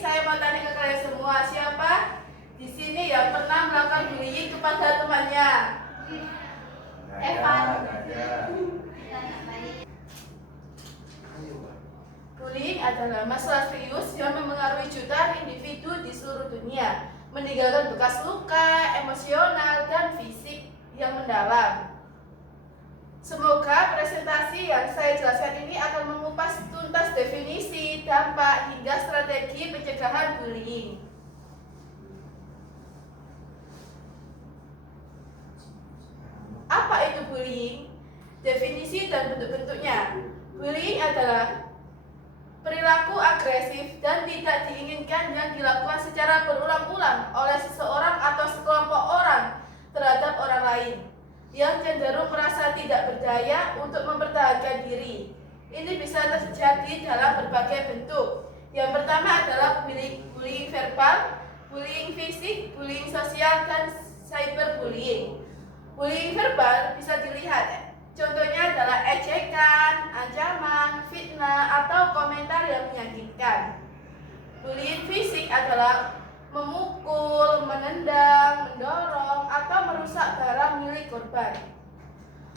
saya mau tanya ke kalian semua, siapa di sini yang pernah melakukan bullying kepada temannya? Evan. Bullying adalah masalah serius yang memengaruhi jutaan individu di seluruh dunia, meninggalkan bekas luka, emosional, dan fisik yang mendalam. Semoga presentasi yang saya jelaskan ini akan mengupas tuntas definisi, dampak, hingga strategi pencegahan bullying. Apa itu bullying? Definisi dan bentuk-bentuknya. Bullying adalah perilaku agresif dan tidak diinginkan yang dilakukan secara berulang-ulang oleh seseorang atau sekelompok orang terhadap orang lain yang cenderung merasa tidak berdaya untuk mempertahankan diri. Ini bisa terjadi dalam berbagai bentuk. Yang pertama adalah bullying verbal, bullying fisik, bullying sosial, dan cyberbullying. Bullying verbal bisa dilihat, contohnya adalah ejekan, ancaman, fitnah, atau komentar yang menyakitkan. Bullying fisik adalah memukul, menendang, mendorong, atau merusak barang milik korban.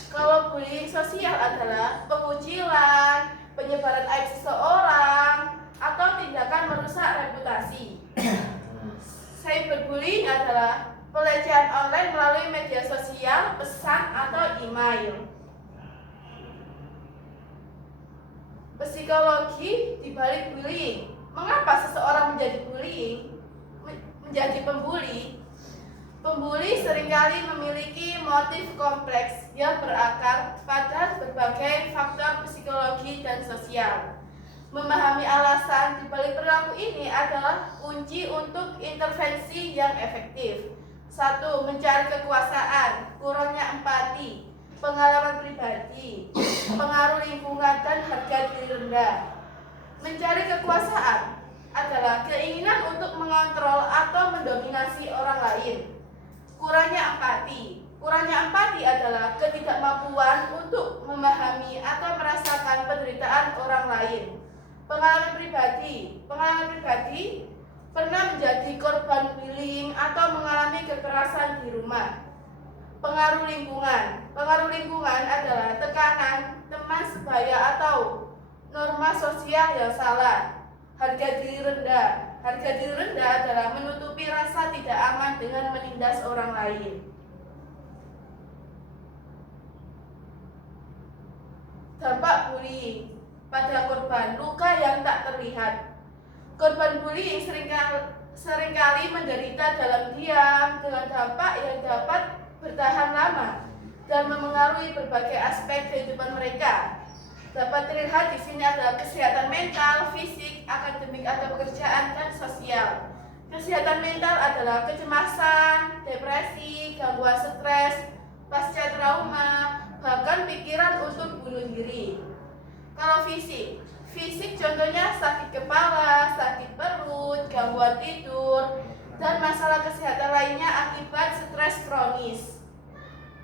Kalau bullying sosial adalah pengucilan, penyebaran aib seseorang, atau tindakan merusak reputasi. Cyberbullying adalah pelecehan online melalui media sosial, pesan, atau email. Psikologi di balik bullying. Mengapa seseorang menjadi pembuli? Pembuli seringkali memiliki motif kompleks yang berakar pada berbagai faktor psikologi dan sosial. Memahami alasan di balik perilaku ini adalah kunci untuk intervensi yang efektif. 1. Mencari kekuasaan, kurangnya empati, pengalaman pribadi, pengaruh lingkungan, dan harga diri rendah. Mencari kekuasaan adalah keinginan untuk mengontrol atau mendominasi orang lain. Kurangnya empati. Kurangnya empati adalah ketidakmampuan untuk memahami atau merasakan penderitaan orang lain. Pengalaman pribadi. Pengalaman pribadi pernah menjadi korban bullying atau mengalami kekerasan di rumah. Pengaruh lingkungan. Pengaruh lingkungan adalah tekanan, teman sebaya, atau norma sosial yang salah. Harga diri rendah. Harga diri rendah adalah menutupi rasa tidak aman dengan menindas orang lain. Dampak bullying pada korban, luka yang tak terlihat. Korban bullying seringkali menderita dalam diam dengan dampak yang dapat bertahan lama dan memengaruhi berbagai aspek kehidupan mereka. Dapat terlihat di sini adalah kesehatan mental, fisik, akademik atau pekerjaan, dan sosial. Kesehatan mental adalah kecemasan, depresi, gangguan stres, pasca trauma, bahkan pikiran untuk bunuh diri. Kalau fisik contohnya sakit kepala, sakit perut, gangguan tidur, dan masalah kesehatan lainnya akibat stres kronis.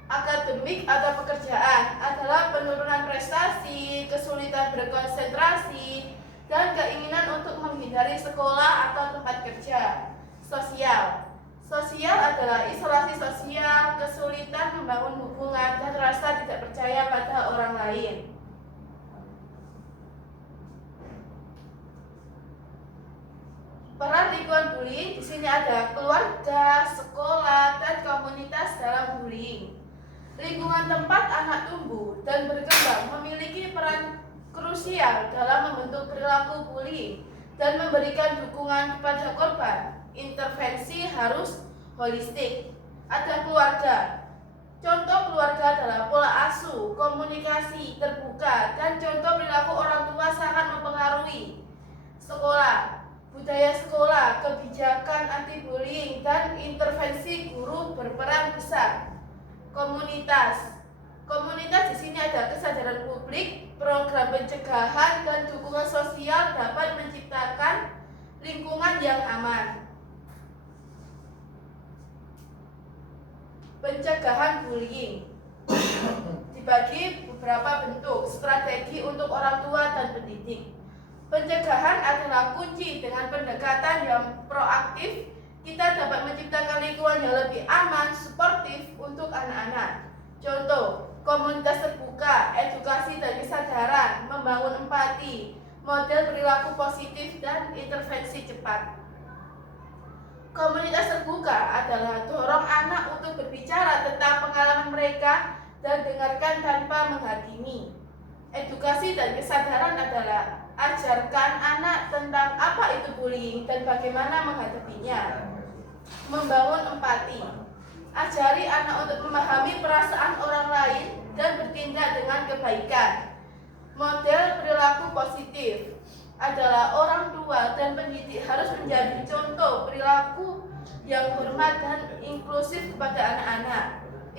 Akademik atau pekerjaan adalah penurunan prestasi, kesulitan berkonsentrasi, dan keinginan untuk menghindari sekolah atau tempat kerja. Sosial adalah isolasi sosial, kesulitan membangun hubungan, dan rasa tidak percaya pada orang lain. Peran lingkungan bullying di sini ada keluarga, sekolah, dan komunitas dalam bullying. Lingkungan tempat anak tumbuh dan berkembang memiliki peran krusial dalam membentuk perilaku bullying dan memberikan dukungan kepada korban. Intervensi harus holistik. Ada keluarga. Contoh keluarga adalah pola asuh, komunikasi terbuka, dan contoh perilaku orang tua sangat mempengaruhi. Sekolah, budaya sekolah, kebijakan anti-bullying, dan intervensi guru berperan besar. Komunitas di sini ada kesadaran publik, program pencegahan, dan dukungan sosial dapat menciptakan lingkungan yang aman. Pencegahan bullying dibagi beberapa bentuk strategi untuk orang tua dan pendidik. Pencegahan adalah kunci. Dengan pendekatan yang proaktif, kita dapat menciptakan lingkungan yang lebih aman, suportif untuk anak-anak. Contoh, komunitas terbuka, edukasi dan kesadaran, membangun empati, model perilaku positif, dan intervensi cepat. Komunitas terbuka adalah dorong anak untuk berbicara tentang pengalaman mereka dan dengarkan tanpa menghakimi. Edukasi dan kesadaran adalah ajarkan anak tentang apa itu bullying dan bagaimana menghadapinya. Membangun empati, ajari anak untuk memahami perasaan orang lain dan bertindak dengan kebaikan. Model perilaku positif adalah orang tua dan pendidik harus menjadi contoh perilaku yang hormat dan inklusif kepada anak-anak.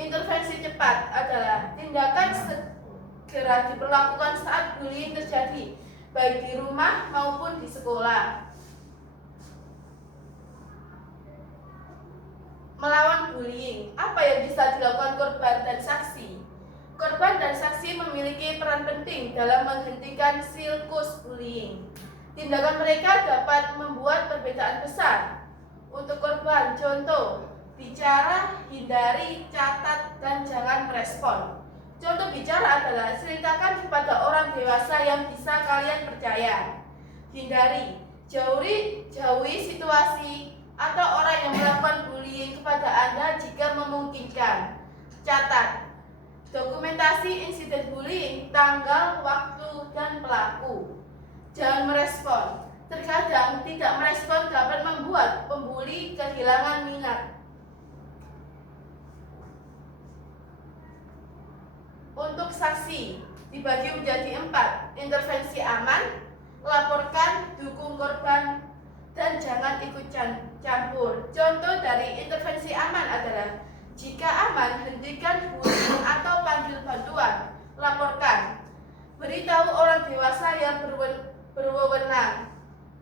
Intervensi cepat adalah tindakan segera diperlakukan saat bullying terjadi, baik di rumah maupun di sekolah. Melawan bullying, apa yang bisa dilakukan korban dan saksi? Korban dan saksi memiliki peran penting dalam menghentikan siklus bullying. Tindakan mereka dapat membuat perbedaan besar. Untuk korban, contoh, bicara, hindari, catat, dan jangan merespon. Contoh bicara adalah ceritakan kepada orang dewasa yang bisa kalian percaya. Hindari, jauhi situasi atau orang yang melakukan bullying kepada Anda jika memungkinkan. Catat, dokumentasi insiden bullying, tanggal, waktu, dan pelaku. Jangan merespon. Terkadang tidak merespon dapat membuat pembuli kehilangan minat. Untuk saksi dibagi menjadi 4. Intervensi aman, laporkan, dukung korban, dan jangan ikut campur. Contoh dari intervensi aman adalah jika aman, hentikan bullying atau panggil bantuan. Laporkan, beritahu orang dewasa yang berwenang.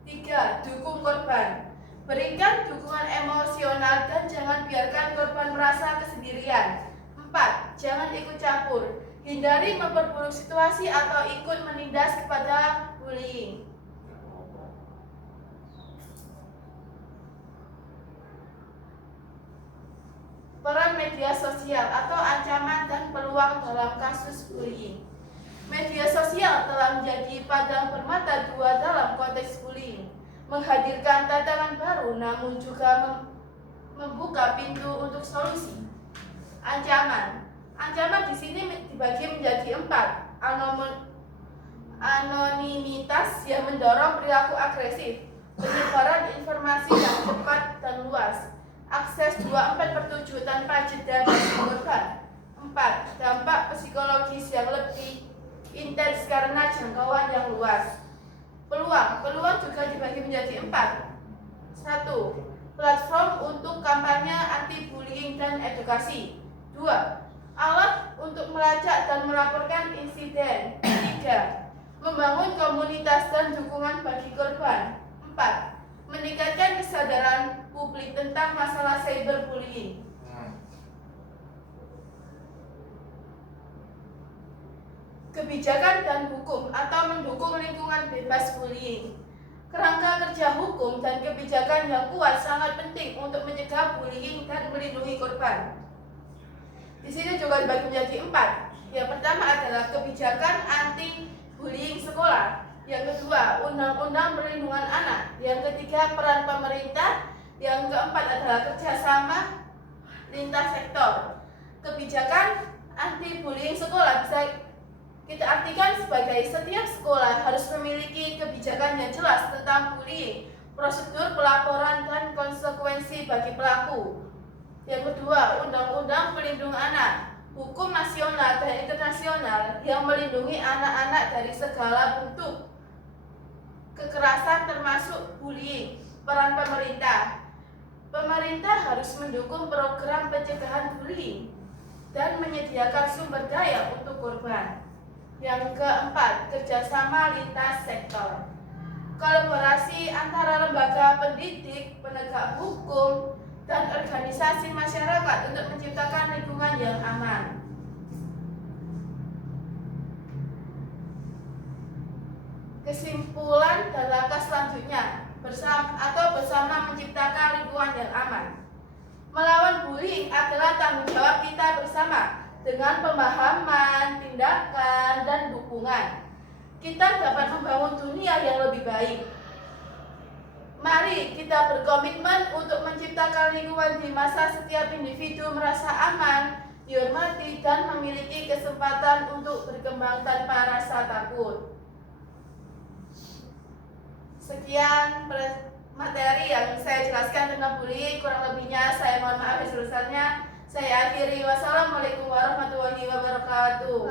3. Dukung korban, berikan dukungan emosional dan jangan biarkan korban merasa kesendirian. 4. Jangan ikut campur, hindari memperburuk situasi atau ikut menindas kepada bullying. Peran media sosial atau ancaman dan peluang dalam kasus bullying. Media sosial telah menjadi padang bermata dua dalam konteks bullying, menghadirkan tantangan baru namun juga membuka pintu untuk solusi. Ancaman di sini dibagi menjadi 4. Anonimitas yang mendorong perilaku agresif, penyebaran informasi yang cepat dan luas, akses 24/7 tanpa jeda bagi korban. 4. Dampak psikologis yang lebih intens karena jangkauan yang luas. Peluang juga dibagi menjadi 4. 1. Platform untuk kampanye anti-bullying dan edukasi. 2. Alat untuk melacak dan melaporkan insiden. 3. Membangun komunitas dan dukungan bagi korban. 4. Meningkatkan kesadaran publik tentang masalah cyberbullying. Kebijakan dan hukum atau mendukung lingkungan bebas bullying. Kerangka kerja hukum dan kebijakan yang kuat sangat penting untuk mencegah bullying dan melindungi korban. Di sini juga dibagi menjadi 4. Yang pertama adalah kebijakan anti bullying sekolah. Yang kedua, undang-undang perlindungan anak. Yang ketiga, peran pemerintah. Yang keempat adalah kerjasama lintas sektor. Kebijakan anti bullying sekolah bisa kita artikan sebagai setiap sekolah harus memiliki kebijakan yang jelas tentang bullying, prosedur pelaporan, dan konsekuensi bagi pelaku. Yang kedua, undang-undang perlindungan anak, hukum nasional dan internasional yang melindungi anak-anak dari segala bentuk kekerasan termasuk bullying. Peran pemerintah. Pemerintah harus mendukung program pencegahan bullying dan menyediakan sumber daya untuk korban. Yang keempat, kerjasama lintas sektor. Kolaborasi antara lembaga pendidik, penegak hukum, dan organisasi masyarakat untuk menciptakan lingkungan yang aman. Kesimpulan dan langkah selanjutnya bersama menciptakan lingkungan yang aman. Melawan bullying adalah tanggung jawab kita bersama dengan pemahaman, tindakan, dan dukungan. Kita dapat membangun dunia yang lebih baik. Mari kita berkomitmen untuk menciptakan lingkungan di masa setiap individu merasa aman, dihormati, dan memiliki kesempatan untuk berkembang tanpa rasa takut. Sekian materi yang saya jelaskan tentang bullying, kurang lebihnya saya mohon maaf sebesarnya. Saya akhiri, wassalamualaikum warahmatullahi wabarakatuh.